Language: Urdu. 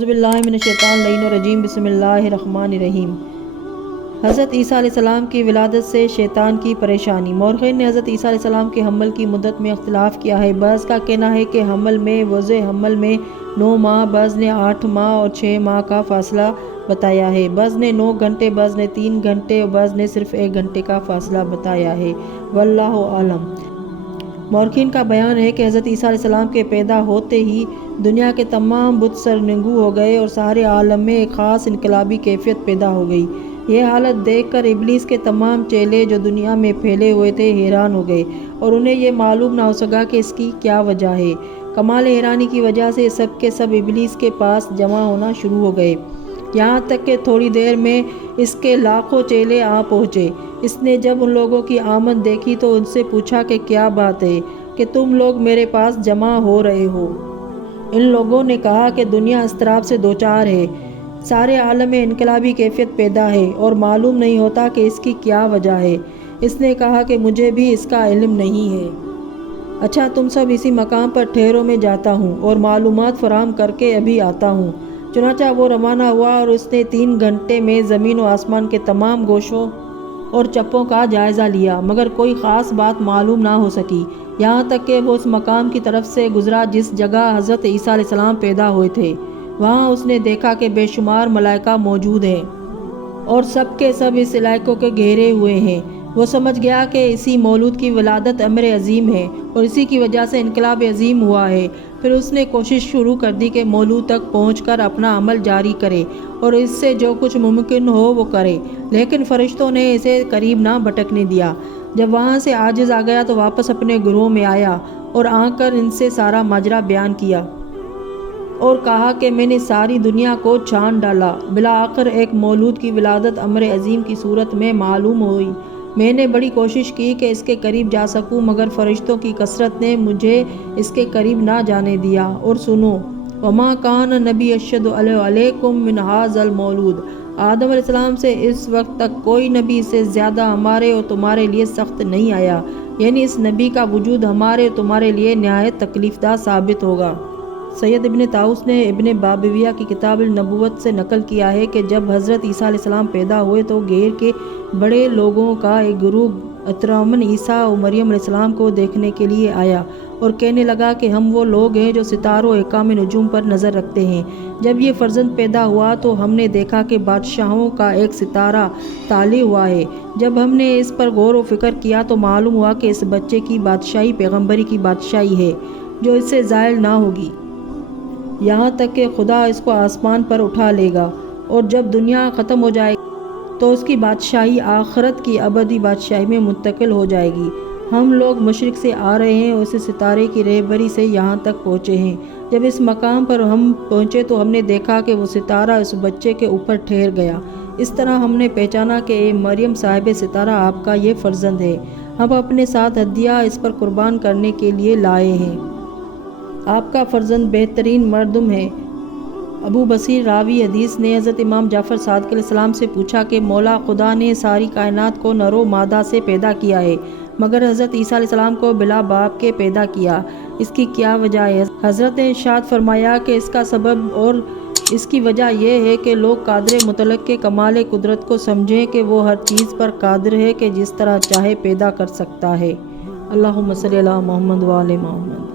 اعوذ باللہ من الشیطان اللعین الرجیم بسم اللہ الرحمن الرحیم۔ حضرت عیسیٰ علیہ السلام کی ولادت سے شیطان کی پریشانی۔ مورخین نے حضرت عیسیٰ علیہ السلام کے حمل کی مدت میں اختلاف کیا ہے۔ بعض کا کہنا ہے کہ حمل میں وضع حمل میں 9 ماہ، بعض نے 8 ماہ اور 6 ماہ کا فاصلہ بتایا ہے، بعض نے 9 گھنٹے، بعض نے 3 گھنٹے اور بعض نے صرف 1 گھنٹے کا فاصلہ بتایا ہے، واللہ اعلم۔ مورخین کا بیان ہے کہ حضرت عیسیٰ علیہ السلام کے پیدا ہوتے ہی دنیا کے تمام بت سرنگوں ہو گئے اور سارے عالم میں ایک خاص انقلابی کیفیت پیدا ہو گئی۔ یہ حالت دیکھ کر ابلیس کے تمام چیلے جو دنیا میں پھیلے ہوئے تھے حیران ہو گئے اور انہیں یہ معلوم نہ ہو سکا کہ اس کی کیا وجہ ہے۔ کمال حیرانی کی وجہ سے سب کے سب ابلیس کے پاس جمع ہونا شروع ہو گئے، یہاں تک کہ تھوڑی دیر میں اس کے لاکھوں چیلے آ پہنچے۔ اس نے جب ان لوگوں کی آمد دیکھی تو ان سے پوچھا کہ کیا بات ہے کہ تم لوگ میرے پاس جمع ہو رہے ہو؟ ان لوگوں نے کہا کہ دنیا اضطراب سے دوچار ہے، سارے عالم میں انقلابی کیفیت پیدا ہے اور معلوم نہیں ہوتا کہ اس کی کیا وجہ ہے۔ اس نے کہا کہ مجھے بھی اس کا علم نہیں ہے۔ اچھا، تم سب اسی مقام پر ٹھہرو، میں جاتا ہوں اور معلومات فراہم کر کے ابھی آتا ہوں۔ چنانچہ وہ روانہ ہوا اور اس نے 3 گھنٹے میں زمین و آسمان کے تمام گوشوں اور چپوں کا جائزہ لیا، مگر کوئی خاص بات معلوم نہ ہو سکی، یہاں تک کہ وہ اس مقام کی طرف سے گزرا جس جگہ حضرت عیسیٰ علیہ السلام پیدا ہوئے تھے۔ وہاں اس نے دیکھا کہ بے شمار ملائکہ موجود ہیں اور سب کے سب اس علاقے کے گھیرے ہوئے ہیں۔ وہ سمجھ گیا کہ اسی مولود کی ولادت امر عظیم ہے اور اسی کی وجہ سے انقلاب عظیم ہوا ہے۔ پھر اس نے کوشش شروع کر دی کہ مولود تک پہنچ کر اپنا عمل جاری کرے اور اس سے جو کچھ ممکن ہو وہ کرے، لیکن فرشتوں نے اسے قریب نہ بھٹکنے دیا۔ جب وہاں سے عاجز آ گیا تو واپس اپنے گروہ میں آیا اور آ کر ان سے سارا ماجرا بیان کیا اور کہا کہ میں نے ساری دنیا کو چھان ڈالا، بالآخر ایک مولود کی ولادت امر عظیم کی صورت میں معلوم ہوئی۔ میں نے بڑی کوشش کی کہ اس کے قریب جا سکوں، مگر فرشتوں کی کثرت نے مجھے اس کے قریب نہ جانے دیا۔ اور سنو، وما کان نبی اشد علیکم من ھذا المولود، آدم علیہ السلام سے اس وقت تک کوئی نبی سے زیادہ ہمارے اور تمہارے لیے سخت نہیں آیا، یعنی اس نبی کا وجود ہمارے اور تمہارے لیے نہایت تکلیف دہ ثابت ہوگا۔ سید ابن طاؤس نے ابن بابویہ کی کتاب النبوت سے نقل کیا ہے کہ جب حضرت عیسیٰ علیہ السلام پیدا ہوئے تو غیر کے بڑے لوگوں کا ایک گروہ اترامن عیسیٰ و مریم علیہ السلام کو دیکھنے کے لیے آیا اور کہنے لگا کہ ہم وہ لوگ ہیں جو ستاروں احکام نجوم پر نظر رکھتے ہیں۔ جب یہ فرزند پیدا ہوا تو ہم نے دیکھا کہ بادشاہوں کا ایک ستارہ طالع ہوا ہے۔ جب ہم نے اس پر غور و فکر کیا تو معلوم ہوا کہ اس بچے کی بادشاہی پیغمبری کی بادشاہی ہے جو اس سے زائل نہ ہوگی، یہاں تک کہ خدا اس کو آسمان پر اٹھا لے گا، اور جب دنیا ختم ہو جائے گی تو اس کی بادشاہی آخرت کی ابدی بادشاہی میں منتقل ہو جائے گی۔ ہم لوگ مشرق سے آ رہے ہیں اور اس ستارے کی رہبری سے یہاں تک پہنچے ہیں۔ جب اس مقام پر ہم پہنچے تو ہم نے دیکھا کہ وہ ستارہ اس بچے کے اوپر ٹھہر گیا۔ اس طرح ہم نے پہچانا کہ اے مریم صاحب ستارہ، آپ کا یہ فرزند ہے، ہم اپنے ساتھ ہدیہ اس پر قربان کرنے کے لیے لائے ہیں۔ آپ کا فرزند بہترین مردم ہے۔ ابو بصیر راوی حدیث نے حضرت امام جعفر صادق علیہ السلام سے پوچھا کہ مولا خدا نے ساری کائنات کو نر و مادہ سے پیدا کیا ہے، مگر حضرت عیسیٰ علیہ السلام کو بلا باپ کے پیدا کیا، اس کی کیا وجہ ہے؟ حضرت نے ارشاد فرمایا کہ اس کا سبب اور اس کی وجہ یہ ہے کہ لوگ قادر مطلق کے کمال قدرت کو سمجھیں کہ وہ ہر چیز پر قادر ہے کہ جس طرح چاہے پیدا کر سکتا ہے۔ اللہم صلی علی محمد و آل محمد۔